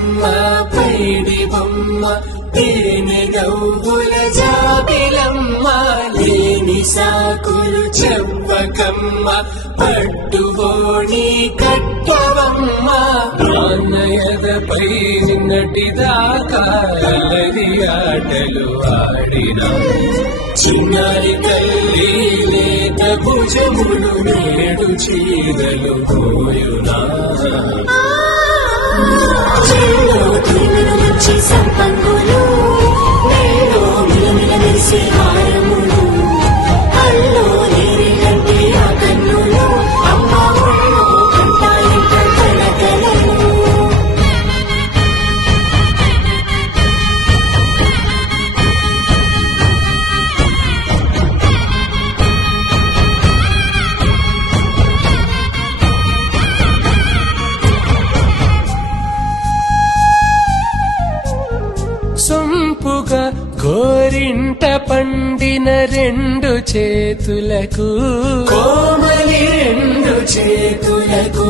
బొమ్మ పైడి బొమ్మ తేనె నవ్వుల జాబిలమ్మ లేని సాకులు చెవ్వకమ్మ పట్టుబోణి కట్టవమ్మ నాన్నయదపై నిన్నటిదాకా అల్లరి ఆటలు ఆడినా చిన్నారి తల్లి లేత భుజములు నేడు చీరలు పోయునా సంపంగులు నేడు మిలమిల మెరిసే హారములు అల్లో నేరేళ్ళంటే ఆ కన్నులు అమ్మ ఒళ్ళో కంటాయంట కలకలలు సొంపుగా గోరింట పండిన రెండు చేతులకు కోమలి రెండు చేతులకు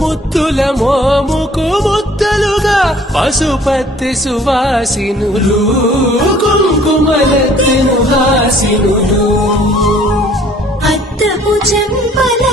ముత్తుల మోముకు ముద్దలుగా పశుపతి సువాసినులు కుంకుమలెత్తిను హాసినులు అద్దపు చెంపల